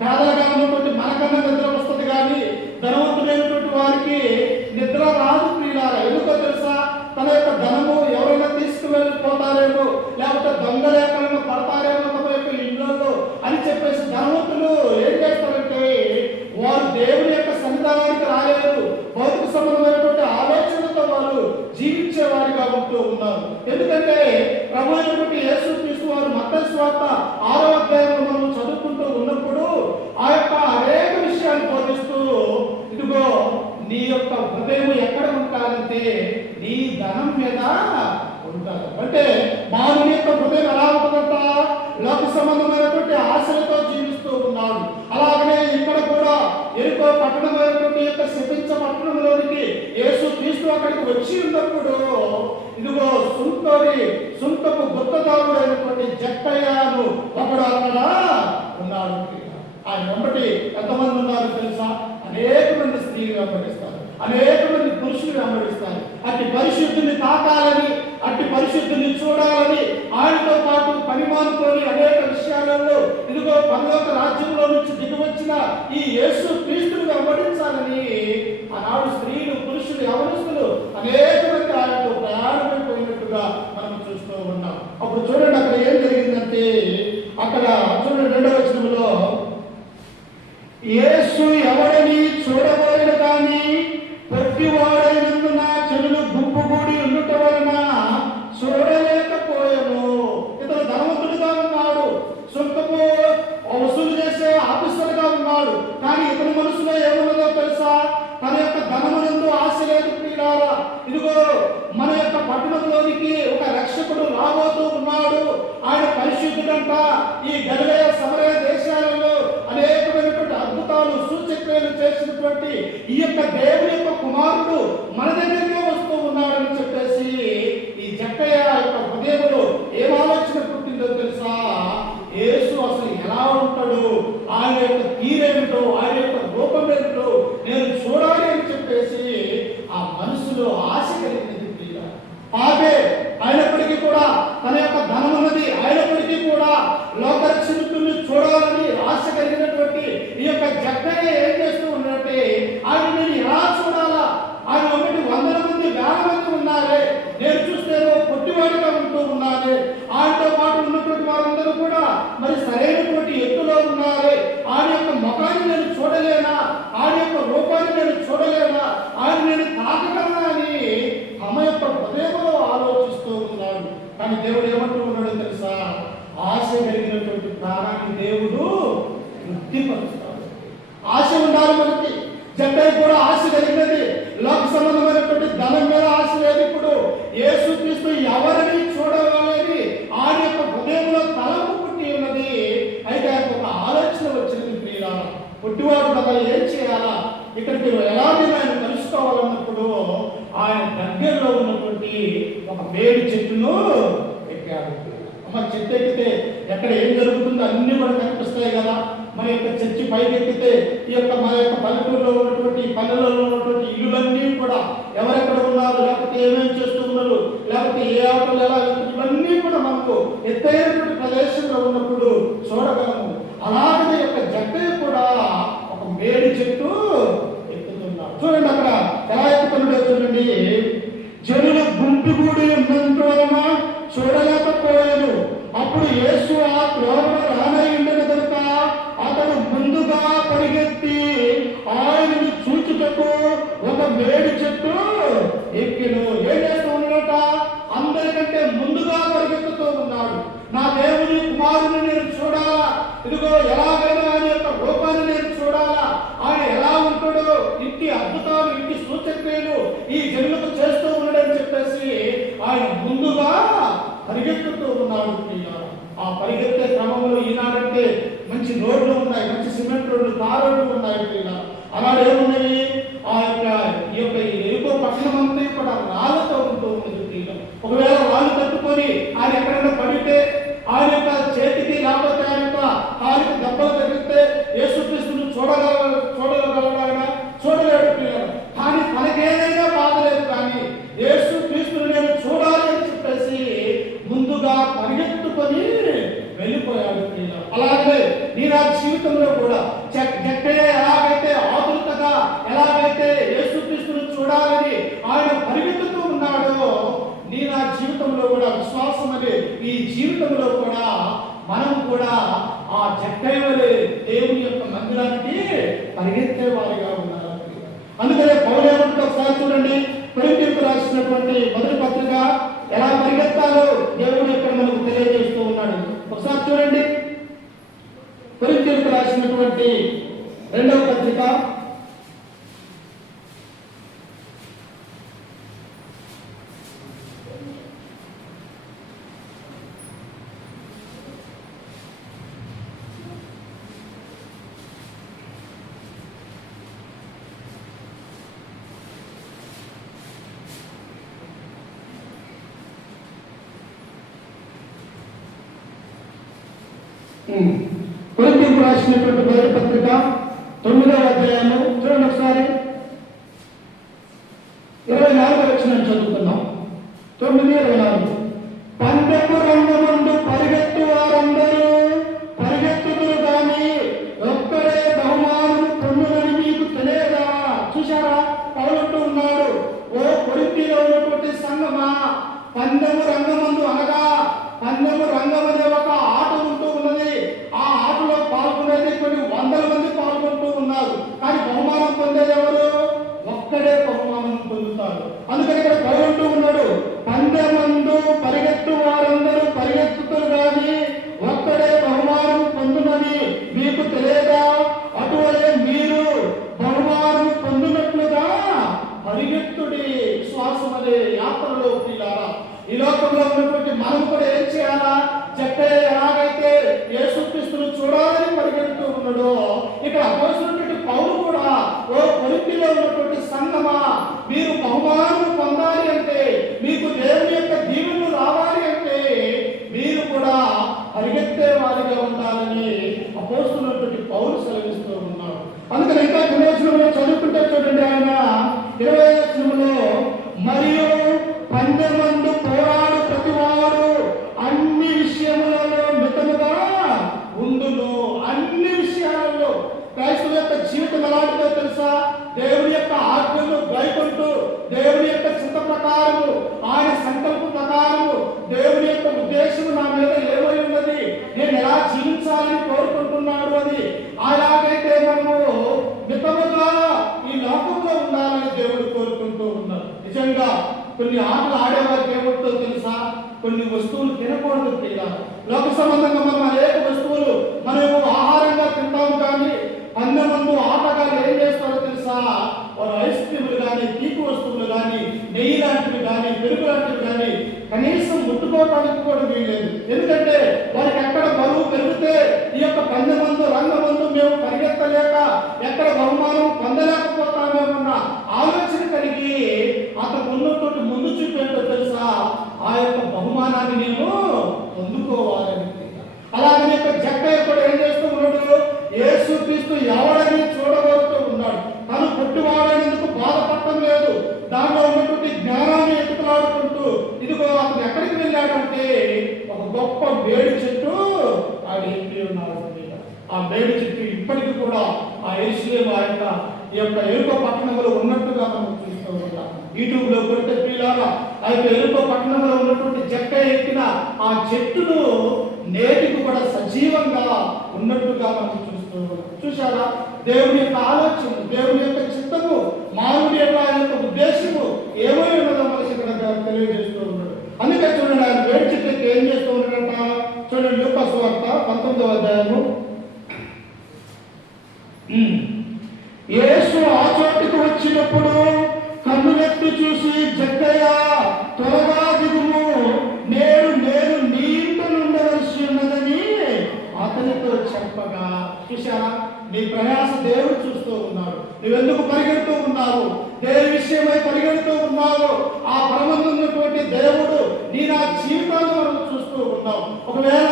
పేదలుగా ఉన్నటువంటి మనకన్నా నిద్ర వస్తుంది, కానీ ధనవంతులైనటువంటి వారికి నిద్ర రాదు. ప్రియులారా, ఎందుకో తెలుసా? తన యొక్క ధనము ఎవరైనా తీసుకువెళ్ళిపోతారేమో, లేకపోతే దొంగలు ఎక్కడైనా పడతారేమో తమ యొక్క ఇళ్ళలో అని చెప్పేసి ధనవంతులు ఏం చేస్తారంటే వారు దేవుని యొక్క సన్నిధానానికి రాలేరు. భౌతిక సంబంధమైనటువంటి ఆలోచనలతో వారు జీవించేవారిగా ఉంటూ ఉన్నారు. ఎందుకంటే ప్రభు అయినటువంటి యేసుక్రీస్తు వారు మత్తయి సువార్త 6వ అధ్యాయంలో మనం చదువుకుంటూ ఉన్నప్పుడు ఆ యొక్క అనేక విషయాలు బోధిస్తూ, ఇదిగో నీ యొక్క హృదయం ఎక్కడ ఉంటారంటే నీ ధనం మీద ఉంటారు. అంటే మానవుని యొక్క హృదయం ఎలా ఉంటుందంట? లోక సంబంధమైనటువంటి ఆశలతో జీవిస్తూ ఉన్నాడు. అలాగనే ఇక్కడ కూడా ఎరుకో పట్టణమైనటువంటి యొక్క శపించ పట్టణంలోనికి యేసుక్రీస్తు అక్కడికి వచ్చి ఉన్నప్పుడు ఇదిగో సొంతపు గుత్తదారుడు అయినటువంటి జక్కయ్యను ఒకడు అక్కడ ఉన్నాడు. ఆయన వెంబడి ఎంతమంది ఉన్నారు తెలుసా? అనేక మంది స్త్రీలు వెంబడిస్తారు, అనేక మంది పురుషులు వెంబడిస్తారు. అట్టి పరిశుద్ధిని తాకాలని, అట్టి పరిశుద్ధిని చూడాలని ఆయనతో పాటు పనిమానుకొని అనేక విషయాలలో ఇదిగో పరలోక రాజ్యంలో నుంచి దిగివచ్చిన ఈ యేసు క్రీస్తుని వెంబడించాలని ఆనాడు స్త్రీలు, పురుషులు, యవనస్తులు అనేక మంది ఆయనతో ప్రయాణమైపోయినట్టుగా మనం చూస్తూ ఉన్నాం. అప్పుడు చూడండి అక్కడ ఏం జరిగిందంటే, అక్కడ చూడండి 2వ వచనంలో, యేసు ఎవడని చూడబోయిన కానీ పొట్టివాడైనందున చెడులు గుంపుగూడి ఉండుట వలన చూడలేకపోయాను. ఇతను ధనవంతుడిగా ఉన్నాడు, సొంతపు వసూలు చేసే ఆఫీసర్గా ఉన్నాడు. కానీ ఇతని మనసులో ఏమున్నదో తెలుసా? తన యొక్క ధనమునందు ఆశ లేదు. ప్రియులారా, ఇదిగో మన యొక్క పట్టణంలోనికి ఒక రక్షకుడు రాబోతూ ఉన్నాడు. ఆయన పరిశుద్ధుడంట. ఈ గలిలయ సమరయ దేశాలలో అనేకమైనటువంటి అద్భుతాలు, సూచక్రియలు చేసినటువంటి ఈ యొక్క దేవుని యొక్క కుమారుడు మన దగ్గరికే వస్తూ ఉన్నాడని చెప్పేసి ఈ జక్కయ్య యొక్క హృదయంలో ఏం ఆలోచన పుట్టిందో తెలుసా? యేసు అసలు ఎలా ఉంటాడు, ఆయన యొక్క తీరేమిటో, ఆయన యొక్క రూపం ఏమిటో నేను చూడాలి అని చెప్పేసి ఆ మనసులో ఆశ కలిగింది. పాపే అయినప్పటికీ కూడా, తన యొక్క ధనం ఉన్నది అయినప్పటికీ కూడా లోకరక్షకుని చూడాలని ఆశ కలిగినటువంటి ఈ యొక్క జక్కయ్య ఏం చేస్తూ ఉన్నట్టే, ఆయన నేను ఎలా చూడాలా? ఆయన ఒకటి 100 మంది 1000 మంది ఉన్నారే, నేను చూస్తేమో పొట్టివాడిగా ఉంటూ ఉన్నారే. ఆయనతో పాటు ఉన్నటువంటి వారందరూ కూడా మరి సరైనటువంటి ఎత్తులో ఉన్నారే. ఆయన యొక్క ముఖాన్ని నేను చూడలేనా? ఆయన యొక్క రూపాన్ని నేను చూడలేనా? ఆయన నేను తాకగలనా అని తమ యొక్క హృదయంలో ఆలోచిస్తూ ఉన్నాడు. కానీ దేవుడు ఏమంటూ ఉన్నాడో తెలుసా? ఆశ కలిగినటువంటి ప్రాణాన్ని దేవుడు వృద్ధిపరుస్తాడు. ఆశ ఉండాలి మనకి. జక్కయ్య కూడా ఆశ కలిగినది. లోక సంబంధమైనటువంటి ధనం మీద ఆశ లేదు. ఇప్పుడు యేసుక్రీస్తు ఎవరిని చూడాలని ఆయన యొక్క హృదయంలో తలంపు పుట్టి ఉన్నది. అయితే ఆయనకు ఒక ఆలోచన వచ్చింది. ప్రియులారా, పుట్టివాడు కదా ఏం చేయాలా, ఇక్కడికి ఎలా ఆయన కలుసుకోవాలన్నప్పుడు ఆయన దగ్గరలో ఉన్నటువంటి ఒక మేడి చెట్టును ఎక్కాడు. అమ్మ, చెట్టు ఎక్కితే ఎక్కడ ఏం జరుగుతుందో అన్ని కూడా కనిపిస్తాయి కదా. మన యొక్క చర్చి పైకి ఎక్కితే ఈ యొక్క మన యొక్క పల్లెటూరులో ఉన్నటువంటి పల్లెలలో ఉన్నటువంటి ఇల్లులన్నీ కూడా ఎవరెక్కడ ఉన్నారు, లేకపోతే ఏమేమి చేస్తూ ఉన్నారు, లేకపోతే ఏ ఆటలు ఎలా ఇవన్నీ కూడా మనకు ఎత్తైనటువంటి ప్రదేశంలో ఉన్నప్పుడు చూడగలము. అలాగే యొక్క జక్కయ్య కూడా ఒక మేడి చెట్టు ఎక్కుతున్నాడు. చూడండి అక్కడ ఎలా ఎక్కుతున్నాడో చూడండి. జనులు గుంపుగూడి ఉన్నంత వలన చూడలేకపోయాను. అప్పుడు యేసు ఆ త్రోవను రానయ్యుండెను కనుక అతడు ముందుగా పరిగెత్తి ఆయనను చూచుటకు ఒక మేడి చెట్టు ఎక్కెను. ఏం చేస్తూ ఉన్నాడట? అందరికంటే ముందుగా పరిగెత్తుతూ ఉన్నాడు. నా దేవుని కుమారుని నేను చూడాలా, ఇదిగో ఎలాగైనా ఆయన యొక్క రూపాన్ని నేను చూడాలా, ఆయన ఎలా ఉంటాడో, ఇంటి అద్భుతాలు, ఇంటి సూచక్రియలు ఈ జనులకు చేస్తూ ఉన్నాడు పరిగెత్తే క్రమంలో ఈనాడంటే మంచి రోడ్లు ఉన్నాయి, మంచి సిమెంట్ రోడ్లు, తార్ రోడ్లు ఉన్నాయి. అలాగే ఏమున్నాయి, ఈ యొక్క ఎరుకో పట్టణం అంతా కూడా రాళ్ళతో ఉంటూ ఉంది. ఒకవేళ రాళ్ళు తట్టుకొని ఆయన ఎక్కడైనా పడితే ఆయన యొక్క చేతికి లేకపోతే ఆయన యొక్క కాలికి దెబ్బలు తగిలితే యేసుక్రీస్తును చూడగలడా? చూడలేడు పిల్లలు. కానీ తనకేదైనా బాధ లేదు, కానీ యేసుక్రీస్తును నేను చూడాలి అని చెప్పేసి ముందుగా పరిగెత్తుకొని వెళ్ళిపోయాడు పిల్లలు. అలాగే నీ నా జీవితంలో కూడా ఎలాగైతే ఆతురతగా ఎలాగైతే యేసుక్రీస్తును చూడాలని ఆయన పరిగెత్తుతూ ఉన్నాడో, నీ నా జీవితంలో కూడా విశ్వాసం అనే ఈ జీవితంలో కూడా మనం కూడా ఆ జక్కయ్య వలె దేవుని యొక్క మందిరానికి పరిగెత్తే వారిగా ఉన్నారు. అందుకనే పౌలు ఏమంటే ఒకసారి చూడండి, కొరింథీయులకు రాసినటువంటి మొదటి పత్రిక ఎలా పరిగెత్తాలో దేవుడు ఇక్కడ మనకు తెలియజేస్తూ ఉన్నాడు. ఒకసారి చూడండి, కొరింథీయులకు రాసినటువంటి 2వ పత్రిక 9వ అధ్యాయము చూడండి ఒకసారి 24వ వచనం చదువుతున్నాం. 9:24 పందెపు రంగమందు పరిగెత్తు వారందరూ పరిగెత్తుదురు గాని ఒక్కడే బహుమానం పొందునని మీకు తెలియదా? చూశారా, పౌలు ఉన్నాడు, ఓ కొరింథీలో ఉన్నటువంటి సంఘమా, పందెము రంగమందు అనగా పందెము రంగం అనే ఒక ఆట ఉంటూ ఉన్నది. ఆ ఆటలో పాల్గొనేది కొన్ని వందల మంది పాల్గొంటూ ఉన్నారు, కానీ బహుమానం పొందేది ఎవరు? ఒక్కడే బహుమానం పొందుతారు. అందుకని ఇక్కడ పౌలు ఉన్నాడు, పందెమందు పరిగెత్తు వారందరూ పరిగెత్తుతారు కానీ ఒక్కడే బహుమానం పొందునని మీకు తెలియదా? అటువలే మీరు బహుమానం పొందినట్లుగా పరిగెత్తుడి విశ్వాసం అనే యాత్రలో పిల్లారా. ఈ లోకంలో ఉన్నటువంటి మనం కూడా ఏం చేయాలా? చెప్పే ఎలాగైతే యేసుక్రీస్తును చూడాలని పరిగెడుతూ ఉన్నాడో, ఇక్కడ అపోస్తలుడైన పౌలు కూడా, ఓ కొరింథీలో ఉన్నటువంటి సంఘమా, మీరు బహుమానం పొందాలి అంటే, మీకు దేవుని యొక్క దీవెనలు రావాలి అంటే మీరు కూడా పరిగెత్తే వారిగా ఉండాలని అపోస్తలుడైన పౌలు సెలవిస్తూ ఉన్నారు. అందుకని ఇంకా విమోచనంలో చదువుకుంటే చూడండి, ఆయన 20వ వచనంలో మరియు పందెమందు పోరాడు ప్రతివాడు అన్ని విషయములలో మితముగా ఉండును. అన్ని విషయాలలో క్రైస్తవ యొక్క జీవితం ఎలాంటిదో తెలుసా? దేవుని యొక్క ఆజ్ఞలు గైకొంటూ, దేవుని యొక్క చిత్త ప్రకారము, ఆయన సంకల్ప ప్రకారము, దేవుని యొక్క ఉద్దేశము నా మీద ఏమై ఉన్నది, నేను ఎలా జీవించాలని కోరుకుంటున్నాడు అని అలాగైతే మనము మితముగా ఈ లోకంలో ఉండాలని దేవుడు కోరుకుంటూ ఉన్నారు. నిజంగా కొన్ని ఆటలు ఆడేవారికి ఏమవుతుందో తెలుసా? కొన్ని వస్తువులు తినకూడదు తినాలి. లోక సంబంధంగా మనం అనేక వస్తువులు మనము ఆహారంగా తింటాము, కానీ పందెమందు ఆటగాళ్ళు ఏం చేస్తారో తెలుసా? వారు ఐస్ క్రీములు కానీ, తీపి వస్తువులు కానీ, నెయ్యి లాంటివి కానీ, పెరుగు లాంటివి కానీ కనీసం ముట్టుకోవడానికి కూడా వీల్లేదు. ఎందుకంటే వారికి ఎక్కడ బరువు పెరిగితే ఈ యొక్క పందెమందు రంగమందు మేము పరిగెత్తలేక ఎక్కడ బహుమానం పొందలేకపోతామేమన్న ఆలోచన కలిగి అతను ఉన్నటువంటి ముందు చూపేంటో తెలుసా? ఆ యొక్క బహుమానాన్ని నేను పొందుకోవాలని. అలాగే యొక్క జక్కయ్య కూడా ఏం చేస్తూ ఉన్నాడు? యేసుక్రీస్తు ఎవడని చూడబోతూ ఉన్నాడు. తను పుట్టివాడనేందుకు బాధపడటం లేదు, దానిలో ఉన్నటువంటి జ్ఞానాన్ని ఎత్తులాడుకుంటూ ఇదిగో అతను ఎక్కడికి వెళ్ళాడంటే ఒక గొప్ప వేడి చెట్టు ఆయన ఎక్కి ఉన్నాడు. ఆ వేడి చెట్టు ఇప్పటికీ కూడా ఆ యేరుషలేము ఈ యొక్క ఎరుకో పట్టణంలో ఉన్నట్టుగా మనం చూస్తూ ఉంటాం. యూట్యూబ్ లో కొడితే పిల్లారా, ఆ యొక్క ఎరుకో పట్టణంలో ఉన్నటువంటి జక్కయ్య ఎక్కిన ఆ చెట్టును నేటికి కూడా సజీవంగా ఉన్నట్టుగా మనం చూస్తూ ఉన్నాం. చూశారా, దేవుని యొక్క ఆలోచన, దేవుని యొక్క చిత్తము, మానవుడి యొక్క ఉద్దేశము ఏమై ఉన్నదో మనకి ఇక్కడ తెలియజేస్తూ ఉన్నాడు. అందుకే చూడండి, ఆయన వేడి చెట్టుకి ఏం చేస్తూ ఉన్నాడంట? చూడండి, లూకా సువార్త 19వ అధ్యాయము. యేసు ఆ చోటుకు వచ్చినప్పుడు కన్నులెత్తి చూసి, జక్కయ్య త్వరగా దిగుము, నేను నీ ఇంట ఉండవలసి ఉన్నదని ప్రయాస దేవుడు చూస్తూ ఉన్నాడు. నువ్వెందుకు పరిగెడుతూ ఉన్నావు? దేని విషయమై పరిగెడుతూ ఉన్నావు? ఆ పరమందున్నటువంటి దేవుడు నీ నా జీవితాన్ని మనం చూస్తూ ఉన్నాం. ఒకవేళ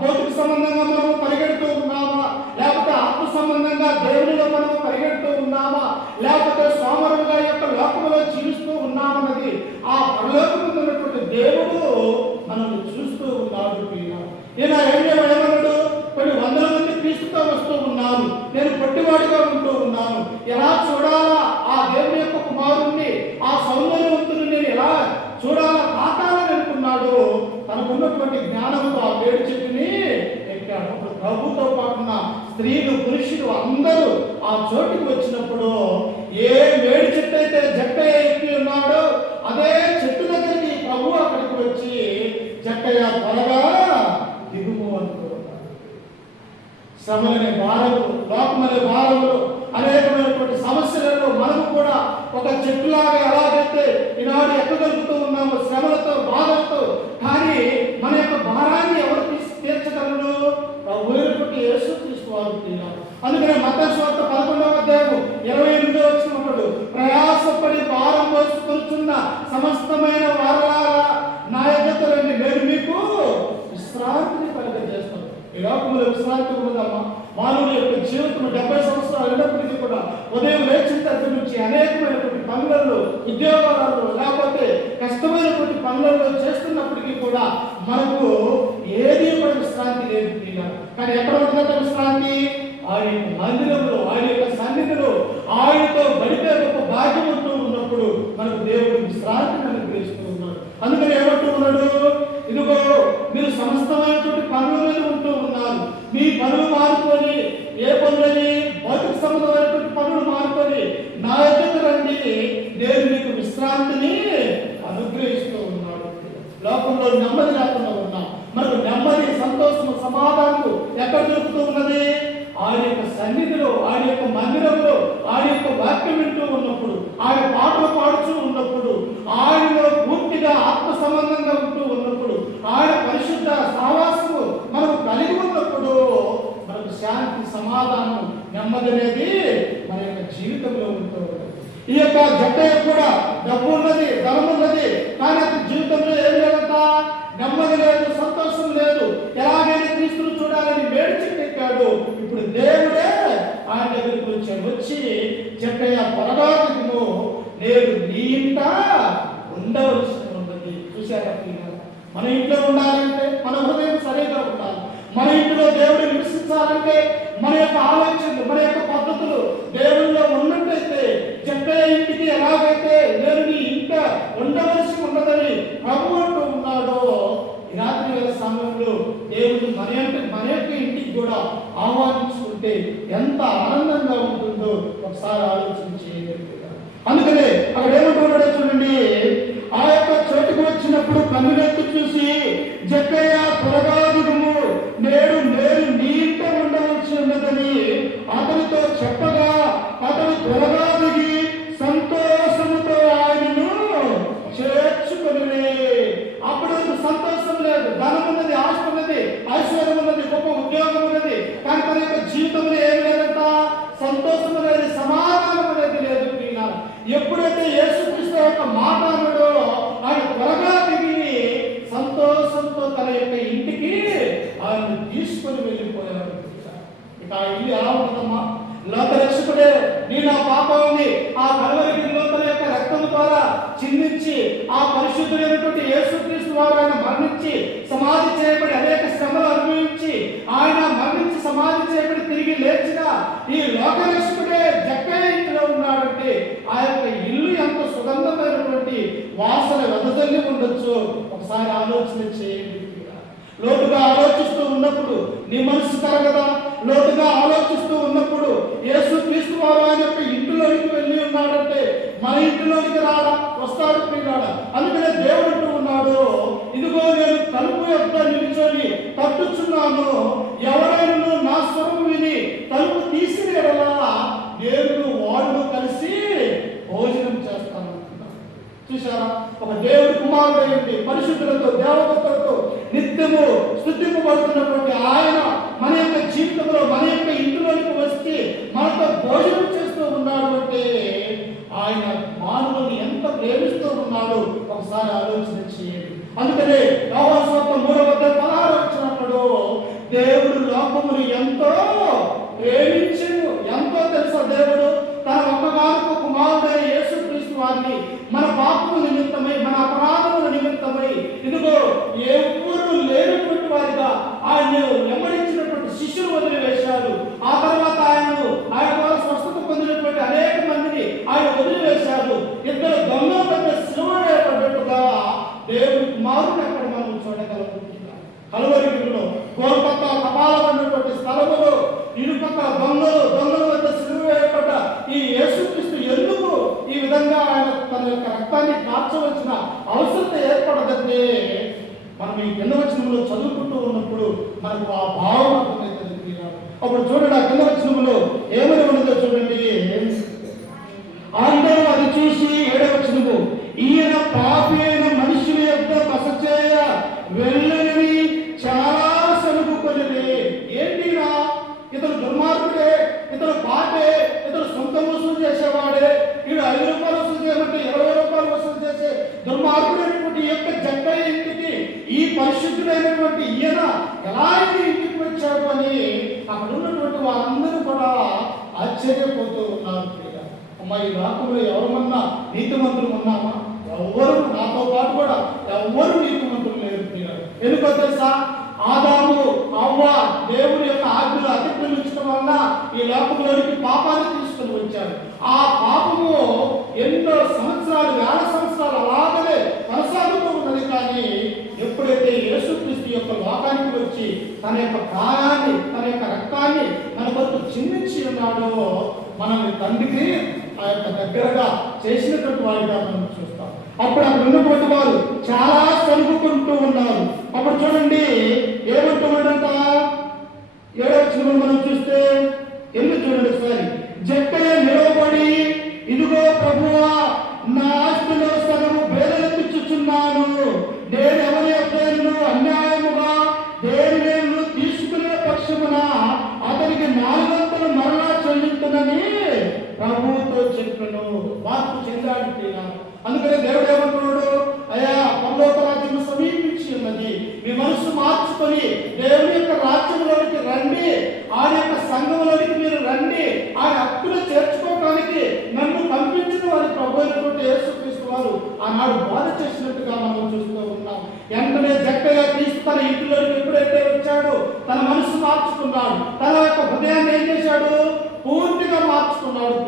భౌతిక సంబంధంగా మనం పరిగెడుతూ ఉన్నామా, లేకపోతే ఆత్మ సంబంధంగా దేవునిలో మనం పరిగెడుతూ ఉన్నామా, లేకపోతే సోమరుగా యొక్క లోకంలో జీవిస్తూ ఉన్నామన్నది ఆ పరలోకమున్నటువంటి దేవుడు మనల్ని చూస్తూ ఉన్నాడు. ఈయన ఏమన్నాడు? కొన్ని వందల మంది క్రీస్తుతో వస్తూ ఉన్నారు, నేను పొట్టివాడిగా ఉంటూ ఉన్నాను. ఎలా చూడాలా ఆ దేవుని యొక్క కుమారుణ్ణి, ఆ సౌందర్యవంతుని నేను ఎలా చూడాలా, తాకాలని అనుకున్నాడు. తనకున్నటువంటి జ్ఞానంతో ఆ వేడి చెట్టుని ఎక్కాడు. అప్పుడు ప్రభుతో పాటున్న స్త్రీలు పురుషులు అందరూ ఆ చోటుకి వచ్చినప్పుడు ఏ వేడి చెట్టు అయితే జక్కయ్య ఎక్కి ఉన్నాడో అదే చెట్టు దగ్గరికి ప్రభు అక్కడికి వచ్చి, జక్కయ్య త్వరగా దిగుము అంటూ ఉన్నాడు. శ్రమలనే భారములు, లోకమనే భారములు, అనేకమైనటువంటి సమస్యలలో మనము కూడా ఒక చెట్టులాగా ఎలాగైతే ఈనాడు ఎక్కగలుగుతూ ఉన్నాము శ్రమలతో, బాధలతో, కానీ మన యొక్క భారాన్ని ఎవరు తీర్చగలరు? ప్రభువైనటువంటి యేసుక్రీస్తు వారు తీరారు. అందుకనే మత్తయి సువార్త 11వ అధ్యాయము 28వ వచనములో, ప్రయాసపడి భారం మోసుకొనుచున్న సమస్తమైన వారలారా నా యొద్దకు రండి, నేను మీకు విశ్రాంతిని కలుగజేస్తాను. ఈ లోకంలో విశ్రాంతి ఉన్నదమ్మా. మానవుల యొక్క జీవితం 70 సంవత్సరాలు అయినప్పటికీ కూడా ఉదయం లేచిన దగ్గర నుంచి అనేకమైనటువంటి పనులలో, ఉద్యోగాలలో, లేకపోతే కష్టమైనటువంటి పనులలో చేస్తున్నప్పటికీ కూడా మనకు ఏది కూడా విశ్రాంతి లేదు. కానీ ఎక్కడ ఉంటుందంటే విశ్రాంతి? ఆయన యొక్క మందిరంలో, ఆయన యొక్క సన్నిధిలో ఆయనతో గడిపే గొప్ప భాగ్యం ఉంటూ ఉన్నప్పుడు మనకు దేవుడు విశ్రాంతిని అనుగ్రహిస్తూ ఉన్నాడు. అందుకని ఏమంటూ ఉన్నాడు? ఇదిగో మీరు సమస్తమైనటువంటి పనుల మీద ఉంటూ ఉన్నారు, మీ పనులు మారుకొని, ఏ పనులని? భౌతిక సంబంధమైనటువంటి పనులు మారుకొని నా యొద్దకు రండి, నేను మీకు విశ్రాంతిని అనుగ్రహిస్తూ ఉన్నాడు. లోకంలో నెమ్మది లేకుండా ఉన్నాం. మనకు నెమ్మది, సంతోషము, సమాధానము ఎక్కడ దొరుకుతూ ఉన్నది? ఆయన యొక్క సన్నిధిలో, ఆయన యొక్క మందిరంలో, ఆయన యొక్క వాక్యం వింటూ ఉన్నప్పుడు, ఆయన పాటలు పాడుతూ ఉన్నప్పుడు, ఆయనలో పూర్తిగా ఆత్మ సంబంధంగా ఉంటూ ఉన్నప్పుడు, ఆయన పరిశుద్ధ సహవాసము మనకు కలిగి ఉన్నప్పుడు మనకు శాంతి, సమాధానం, నెమ్మది అనేది మన యొక్క జీవితంలో ఉంటూ ఉన్నది. ఈ యొక్క జక్కయ్య కూడా డబ్బు ఉన్నది, ధనం ఉన్నది, కానీ జీవితంలో ఏం లేదంట? నెమ్మది లేదు, సంతోషం లేదు. ఎలాగైనా క్రీస్తును చూడాలని వేడి చెట్టెక్కాడు. ఇప్పుడు దేవుడే ఆయన దగ్గరికి వచ్చాడు. వచ్చి, జక్కయ్య త్వరగా దిగుము, నేను నీ ఇంట ఉండవలసి ఉన్నది. చూశారా? మన ఇంట్లో ఉండాలంటే మన హృదయం సరిగా ఉండాలి. మన ఇంట్లో దేవుడు నివసించాలంటే మన యొక్క ఆలోచనలు, మన యొక్క పద్ధతులు దేవుళ్ళలో ఉన్నట్టయితే, జక్కయ్య ఇంటికి ఎలాగైతే నేను నీ ఇంట ఉండవలసి ఉన్నదని ప్రభు అంటూ ఉన్నాడో, ఈ రాత్రి వేళ సమయంలో దేవుడు మన యొక్క ఇంటికి కూడా ఆహ్వానించుకుంటే ఎంత ఆనందంగా ఉంటుందో ఒకసారి ఆలోచన చేయగలుగుతారు. అందుకనే అక్కడ ఏమంటున్నాడో చూడండి, ఆ యొక్క చోటుకు వచ్చినప్పుడు కన్నులెత్తి చూసి, జక్కయ్య త్వరగా దిగుము, నేను నీ ఇంట ఉండవలసి ఉన్నదని అతనితో చెప్పగా, అతను త్వరగా దిగి సంతోషముతో ఆయనను చేర్చుకొని. అప్పుడు సంతోషం లేదు, ధనం ఉన్నది, ఆస్తి ఉన్నది, ఐశ్వర్యం ఉన్నది, గొప్ప ఉద్యోగం ఉన్నది, కానీ తన యొక్క జీవితంలో ఏమి లేదంట? సంతోషం అనేది, సమాధానం అనేది లేదు. ఎప్పుడైతే యేసుక్రీస్తు యొక్క మాట అన్నాడో, ఆయన త్వరగా దిగి సంతోషంతో తన యొక్క ఇంటికి ఆయన తీసుకొని వెళ్ళిపోయాడు. ఇక ఆ ఇల్లు ఎలా ఉంటుందమ్మా? లోకరక్షకుడే నీ నా పాపాన్ని ఆ కల్వరి లోకల యొక్క రక్తం ద్వారా చిందించి, ఆ పరిశుద్ధులైనటువంటి యేసుక్రీస్తు వారు ఆయన మరణించి సమాధి చేయబడి అనేక శ్రమలు అనుభవించి ఆయన మరణించి సమాధి చేయబడి తిరిగి లేచిన ఈ లోకరక్షకుడే జక్కయ్య ఇంటిలో ఉన్నాడంటే ఆ యొక్క ఇల్లు ఎంత సుగంధమైనటువంటి వాసన వెదజల్లి ఉండొచ్చు. ఒకసారి ఆలోచన చేయండి. లోటుగా ఆలోచిస్తూ ఉన్నప్పుడు నీ మనసు కరగదా? లోటుగా ఆలోచిస్తూ ఉన్నప్పుడు యేసుక్రీస్తు వారు ఆయన యొక్క ఇంటిలోనికి వెళ్ళి ఉన్నాడంటే మన ఇంటిలోనికి రాడా? వస్తాడు పిల్లాడా? అందుకనే దేవుడు అంటూ ఉన్నాడు, ఇదిగో నేను తలుపు యొక్క నిలుచొని తట్టుచున్నాను, ఎవరైనా నా స్వరం విని తలుపు తీసిన ఎడలా నేను వాళ్ళు కలిసి భోజనం చేస్తాను. చూసారా? ఒక దేవుడి కుమారుడైంది పరిశుద్ధులతో, దేవతలతో నిత్యము స్తుతింపబడుతున్నటువంటి ఆయన మన యొక్క జీవితంలో, మన యొక్క ఇంటిలోనికి వచ్చి భోజనం చేస్తూ ఉన్నాడు అంటే ఆయన మానవుని ఎంత ప్రేమిస్తూ ఉన్నాడో ఒకసారి ఆలోచన చేయండి. అందుకనే యోహాను సువార్త 3:16 వచ్చినప్పుడు దేవుడు లోకమును ఎంతో ప్రేమించెను. ఎంతో తెలుసా, దేవుడు తన ఒక్కగానొక్క కుమారుడైన యేసుక్రీస్తు వారిని మన పాపముల నిమిత్తమై, మన అపరాధముల నిమిత్తమై, ఇదిగో ఎవరు లేనటువంటి వారిగా ఆయన వెంబడించినటువంటి శిష్యులు వదిలివేశారు. ఆ తర్వాత ఆయన ద్వారా స్వస్థత పొందినటువంటి అనేక మందిని ఆయన వదిలివేశారు. ఇద్దరు దొంగల మధ్య శిలువ వేయబడ్డట్టుగా దేవుడి కుమారుని అక్కడ మనం చూడగలుగుతున్నాం. కలువరిలో గోల్కొత్త కపాలం అన్నటువంటి స్థలములో ఇరుపక్క దొంగల వద్ద శిలువ వేయబడ్డ ఈ యేసుక్రీస్తు ఎందుకు ఈ విధంగా ఆయన తన యొక్క రక్తాన్ని కార్చవలసిన అవసరం ఏర్పడదంటే మనం ఈ కింద వచనంలో చదువుకుంటూ ఉన్నప్పుడు మనకు ఆ భావం అర్థమైతే అప్పుడు చూడండి, ఆ కింద వచనంలో ఏమని ఉన్నదో చూడండి. అందరూ అది చూసి 7వ వచనము, ఈయన పాపి అయిన మనుషుల యొక్క బస చేయ వెళ్ళని చాలా సనుగుకొనిది. ఏంటిరా, ఇతను దుర్మార్గుడే, ఇతను పాపే, ఇతను సొంత వసూలు చేసేవాడే, వీడు 5 రూపాయలు వసూలు చేయమంటే 20 రూపాయలు వసూలు చేసే దుర్మార్గుడైనటువంటి ఈ యొక్క జక్కయ్య ఇంటికి ఈ పరిశుద్ధుడైనటువంటి ఈయన ఎలా ఇంటికి వచ్చాడు అని అక్కడ ఉన్నటువంటి వారందరూ కూడా ఆశ్చర్యపోతూ ఉన్నారు. అమ్మా, ఈ లోకంలో ఎవరమన్నా నీతిమంతులు ఉన్నామా? ఎవ్వరు, నాతో పాటు కూడా ఎవ్వరు నీతిమంతులు లేరు. ఎందుకో తెలుసా, ఆదాము అవ్వ దేవుని యొక్క ఆజ్ఞలు అతిక్రమించడం వల్ల ఈ లోకంలోనికి పాపాన్ని తీసుకుని వచ్చారు. ఆ పాపము ఎన్నో సంవత్సరాలు, వేల సంవత్సరాలు అలాగనే కొనసాగుతూ ఉన్నది. కానీ ఎప్పుడైతే యేసుక్రీస్తు యొక్క లోకానికి వచ్చి తన యొక్క ప్రాణాన్ని, తన యొక్క రక్తాన్ని మన కొరకు చిందించి ఉన్నాడో మనల్ని తండ్రికి ఆ యొక్క దగ్గరగా చేసినటువంటి వారిగా మనం చూస్తాం. అప్పుడు అక్కడ ఉన్నటువంటి వారు చాలా సనుగుకుంటూ ఉన్నారు. అప్పుడు చూడండి ఏమంటున్నాడంట, 7వ వచనంలో మనం చూస్తే ఎందుకు చూడండి ఒకసారి. జక్కయ్య నిలవబడి, ఇదిగో ప్రభువా, నా ఆస్తిలో సగము బేదలెత్తుచున్నాను. నేను ఎవరి యొక్కను అన్యాయముగా దేనిని తీసుకునే పక్షమున అతనికి 400 మరలా చెల్లించునని ప్రభువుతో చెప్పను. మార్పు చెందాడు తిన్నాను. అందుకని దేవుడు ఏమంటున్నాడు, అయ్యా పరలోక రాజ్యం సమీపించి ఉన్నది, మీ మనసు మార్చుకొని దేవుని యొక్క రాజ్యంలోనికి రండి, ఆయన యొక్క సంఘంలోనికి మీరు రండి, ఆయన హక్కును చేర్చుకోవడానికి నన్ను పంపించిన వారి ప్రభు అయినటువంటి యేసుక్రీస్తు వారు ఆనాడు బాధ చేసినట్టుగా మనం చూస్తూ ఉన్నాం. వెంటనే జక్కయ్య క్రీస్తు తన ఇంటిలోకి ఎప్పుడైతే వచ్చాడో తన మనసు మార్చుకున్నాడు. తన యొక్క హృదయాన్ని ఏం చేశాడు, పూర్తిగా మార్చుకున్నాడు.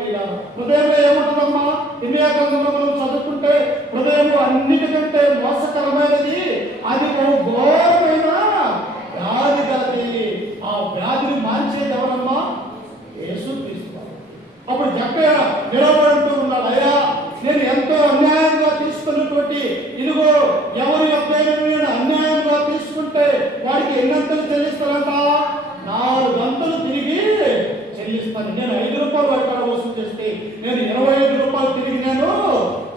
హృదయంలో ఏముంటుందమ్మా, ఇర్మియా గ్రంథంలో మనం చదువుకుంటే హృదయం అన్నిటికంటే మోసకరమైనది, అది ఘోరమైన వ్యాధి గలది. ఆ వ్యాధిని మార్చేది ఎవరమ్మా, యేసుక్రీస్తు. అప్పుడు జక్కయ్య నిలబడుతూ ఉన్నాడు, అయ్యా నేను ఎంతో అన్యాయంగా తీసుకున్నటువంటి, ఇదిగో ఎవరి యొక్క నేను అన్యాయంగా తీసుకుంటే వాడికి ఎన్నంతలు చెల్లిస్తానంట, 4 గంటలు తిరిగి చెల్లిస్తాను. నేను 5 రూపాయలు వాడి కాడ వసూలు చేస్తే నేను 25 రూపాయలు తిరిగి నేను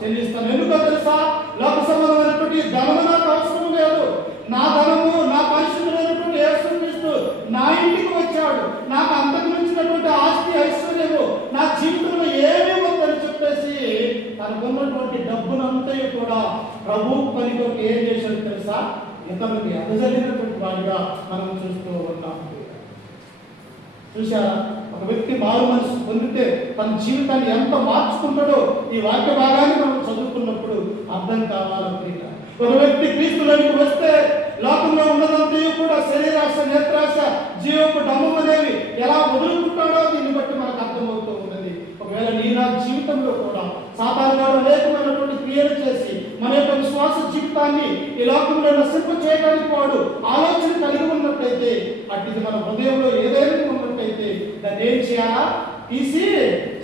చెల్లిస్తాను. ఎందుకో తెలుసా, లోక సంబంధమైనటువంటి ధనము నాకు అవసరం లేదు. నా ధనము, నా పరిశుద్ధులైనటువంటి యేసుక్రీస్తు నా ఇంటికి వచ్చాడు. నాకు అంతకు మించినటువంటి ఆస్తి ఐశ్వర్యము నా జీవితంలో ఏమీ వద్దని చెప్పేసి తనకున్నటువంటి డబ్బునంతా కూడా ప్రభు పనికి ఏం చేశాడు తెలుసా, ఇతరులకి అందజల్లినటువంటి వాడిగా మనం చూస్తూ ఉంటాం. చూశారా, ఒక వ్యక్తి మారు మనసు పొందితే తన జీవితాన్ని ఎంత మార్చుకుంటాడో ఈ వాక్య భాగాన్ని మనం చదువుకున్నప్పుడు అర్థం కావాలి. ఒక వ్యక్తి క్రీస్తులోకి వస్తే లోకంలో ఉన్నదంతా కూడా శరీరాశ, నేత్రాశ, జీవపు డమ్మం అనేవి ఎలా వదులుకుంటాడో దీన్ని బట్టి మనకు అర్థమవుతూ ఉన్నది. ఒకవేళ నీ నా జీవితంలో కూడా సాతాను వాడు అనేకమైనటువంటి క్రియలు చేసి మన యొక్క విశ్వాస జీవితాన్ని ఈ లోకంలో నశింప చేయడానికి వాడు ఆలోచన కలిగి ఉన్నట్లయితే, అట్టిది మన హృదయంలో ఏదైనా ఉన్నట్లయితే దాన్ని ఏం చేయాలా, తీసి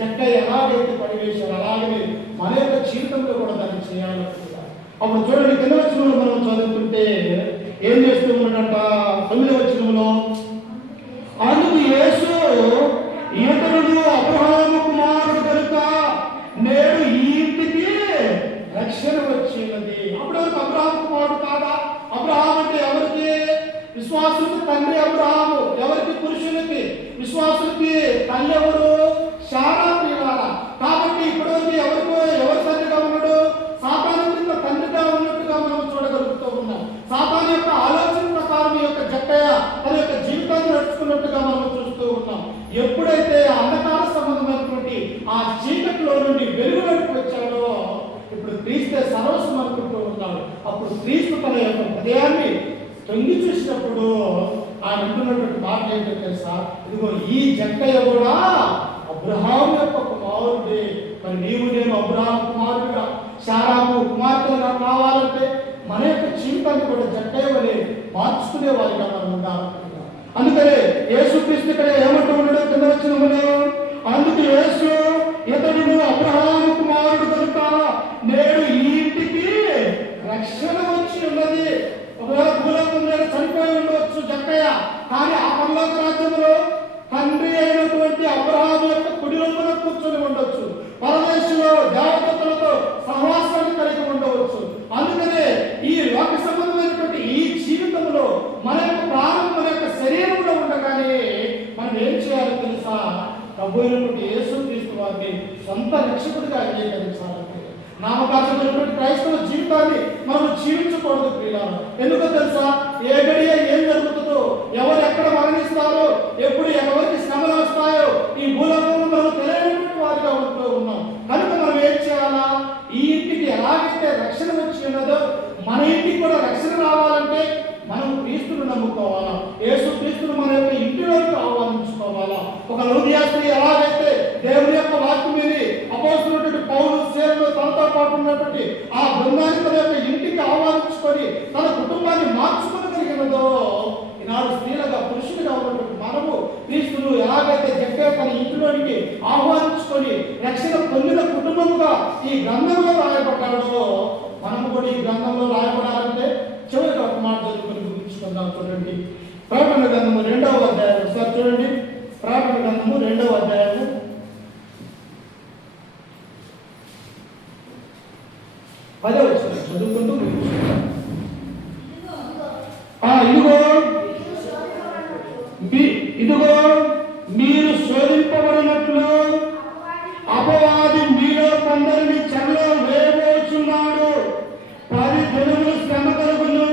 చెక్క ఎలాగైతే పనివేశారు అలాగే మన యొక్క జీవితంలో కూడా దాన్ని చేయాలి. అప్పుడు చూడండి, కింద వచనంలో మనం చదువుతుంటే ఏం చేస్తూ ఉన్నాడంట, 9వ వచనంలో, అందుకు యేసు ఇతరుడు అబ్రహాము కుమారుడు కనుక నేడు ఈ ఇంటికి రక్షణ వచ్చినది. అప్పుడు అబ్రహాము కుమారుడు కాదా? అబ్రహాం అంటే ఎవరికి? విశ్వాసులకు తండ్రి అబ్రహాము. ఎవరికి? పురుషులకి. విశ్వాసులకి తల్లి ఎవరు? క్రీస్తు తన యొక్క హృదయాన్ని తొంగి చూసినప్పుడు ఆయన అంటున్నటువంటి మాట ఏంటో తెలుసా? ఇదిగో ఈ జక్కయ్య కూడా అబ్రహాం యొక్క కుమారుడే. మరి నీవు నేను అబ్రహాం కుమారుడిగా, శారాకు కుమార్తెగా కావాలంటే మన యొక్క జీవితాన్ని కూడా జక్కయ్య వలె మార్చుకునే వారిగా మనం ఉండాలి. అందుకనే యేసుక్రీస్తు ఇక్కడ ఏమంటూ ఉన్నాడో కింద వచ్చిన అందుకు యేసు ఇతడు అబ్రహాము కుమారుడు కనుక నేడు ఈ ఇంటికి రక్షణ వచ్చి ఉన్నది. ఒకవేళ భూలోకంలో చనిపోయి ఉండవచ్చు జక్కయ్య, కానీ ఆ పరలోక రాజ్యంలో తండ్రి అయినటువంటి అబ్రహాము యొక్క కుడి వైపున కూర్చొని ఉండొచ్చు, పరదేశంలో దేవతలతో సహవాసాన్ని కలిగి ఉండవచ్చు. అందుకనే ఈ లోక సంబంధమైనటువంటి ఈ జీవితంలో మన యొక్క ప్రాణం మన యొక్క శరీరంలో ఉండగానే మనం ఏం చేయాలో తెలుసా? ప్రభు అయినటువంటి యేసుక్రీస్తు వారిని సొంత రక్షకుడిగా అంగీకరించాలంటే నామకార్థమైనటువంటి క్రైస్తవ జీవితాన్ని మనం జీవించకూడదు ప్రియులారా. ఎందుకో తెలుసా? ఏ గడియ ఏం జరుగుతుందో, ఎవరు ఎక్కడ మరణిస్తారో, ఎప్పుడు ఎవరికి శ్రమలు వస్తాయో ఈ భూలోకంలో మనం తెలియనటువంటి వారిగా ఉంటూ ఉన్నాం. కనుక మనం ఏం చేయాలా? ఈ ఇంటికి ఎలాగైతే రక్షణ వచ్చి ఉన్నదో మన ఇంటికి కూడా రక్షణ రావాలంటే మనం క్రీస్తును నమ్ముకోవాలా, యేసు క్రీస్తును మన యొక్క ఇంటిలోకి ఆహ్వానించుకోవాలా. ఒక లూదియా స్త్రీ ఎలాగైతే దేవుని యొక్క వాక్యం మీద అపోస్తులైనటువంటి పౌలు సేవలో తనతో పాటు ఉన్నటువంటి ఆ బృందాన్ని తన యొక్క ఇంటికి ఆహ్వానించుకొని తన కుటుంబాన్ని మార్చుకోగలిగినదో, ఈనాడు స్త్రీలుగా పురుషులుగా ఉన్నటువంటి మనము క్రీస్తును ఎలాగైతే జక్కయ్య తన ఇంటిలోనికి ఆహ్వానించుకొని రక్షణ పొందిన కుటుంబముగా ఈ గ్రంథంలో రాయబడ్డాడో మనము కూడా ఈ గ్రంథంలో రాయబడాలంటే చివరికి ఒక మాట చదువుకొని ముగించుకుందాం. చూడండి, ప్రకటన గ్రంథము 2వ అధ్యాయం ఒకసారి చూడండి. ప్రకటన గ్రంథము 2వ అధ్యాయము 10వ వచనం చదువుకుంటూ ముగించుకుందాం. ఇదిగో మీరు శోధింపబడినట్లు అపవాది మీలో కొందరిని చెరలో వేయబోచున్నాడు. 10 దినములు శ్రమ కలుగును,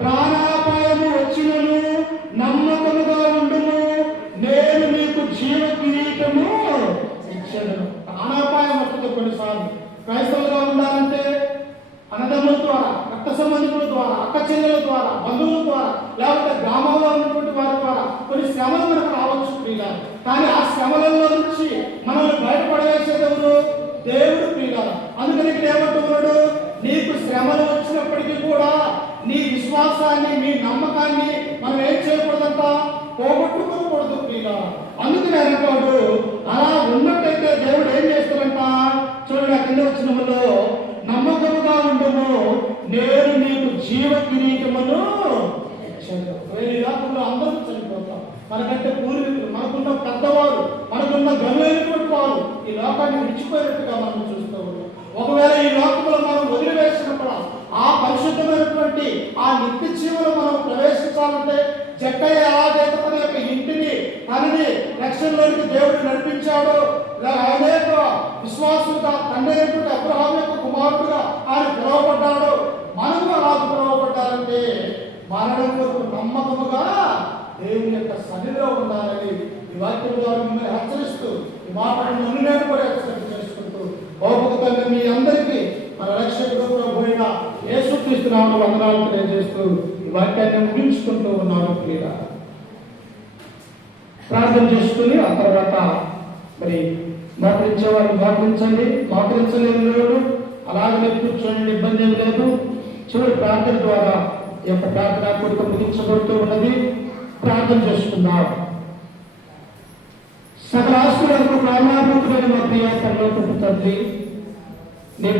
ప్రాణాపాయము వచ్చినను నమ్మకముగా ఉండుము, నేను మీకు జీవ కిరీటము ఇచ్చేదను. ప్రాణాపాయం వస్తుంది కొన్నిసార్లు. క్రైస్తవులుగా ఉండాలంటే అన్నదమ్ముల ద్వారా, రక్త సంబంధికుల ద్వారా, అక్క చెల్లెల ద్వారా, బంధువుల ద్వారా, లేకపోతే గ్రామంలో ఉన్నటువంటి వారి ద్వారా కొన్ని శ్రమలు మనకు రావచ్చు ప్రియులారా. కానీ ఆ శ్రమలలో నుంచి మనల్ని బయటపడవేసేది ఎవరు? దేవుడు ప్రియులారా. అందుకని ఇక్కడ ఏమంటున్నాడు? నీకు శ్రమలు వచ్చినప్పటికీ కూడా నీ విశ్వాసాన్ని, నీ నమ్మకాన్ని మనం ఏం చేయకూడదంట? పోగొట్టుకోకూడదు ప్రియులారా. అందుకని అంటాడు, అలా ఉన్నట్టయితే దేవుడు ఏం చేస్తాడంట? చూడండి, కింద వచ్చినములో నమ్మకముగా ఉండము, నేను నీకు జీవ కిరీటమును ఇచ్చాను. ఈ లోకంలో అందరూ చనిపోతాం. మనకంటే పూర్వీకులు, మనకున్న పెద్దవారు, మనకున్న గనులైనటువంటి వారు ఈ లోకాన్ని విడిచిపోయినట్టుగా మనం చూస్తూ ఉన్నాం. ఒకవేళ ఈ లోకంలో మనం వదిలివేసినప్పుడు ఆ పరిశుద్ధమైనటువంటి ఆ నిత్య జీవులు మనం ప్రవేశించాలంటే జక్కయ్య ఎలాగైతే తన యొక్క ఇంటిని తనని రక్షణలోనికి దేవుడు నడిపించాడో, అనేక విశ్వాసులుగా తండ్రి అయినటువంటి అబ్రహాం యొక్క కుమారుడుగా ఆయన పిలువబడ్డాడు. మనము అలా పిలువబడ్డారంటే మరణం కొరకు నమ్మకముగా దేవుని యొక్క సన్నిధిలో ఉండాలని ఈ వాక్యం ద్వారా మిమ్మల్ని హెచ్చరిస్తూ, ఈ మాటను నన్ను నేను కూడా హెచ్చరిక చేసుకుంటూ, ఓపికగా మీ అందరికీ మన రక్షకుడు ప్రభువైన యేసుక్రీస్తు నామమున వందనాలు తెలియజేస్తూ ఈ వాక్యాన్ని ముగించుకుంటూ ఉన్నాను. ప్రియులారా, ప్రార్థన చేసుకుని ఆ తర్వాత మరి మోకరించేవారు మోకరించండి, మోకరించలేని లేడు అలాగనే కూర్చోండి, ఇబ్బంది ఏమి లేదు. చివరి ప్రార్థన ద్వారా ఈ యొక్క ప్రార్థన కూడిక ముగించబడుతూ ఉన్నది. ప్రార్థన చేసుకుందాం. సకల ఆస్తులకు ప్రాణాభూతులైన మా ప్రియ పరలోకపు తండ్రి, నీ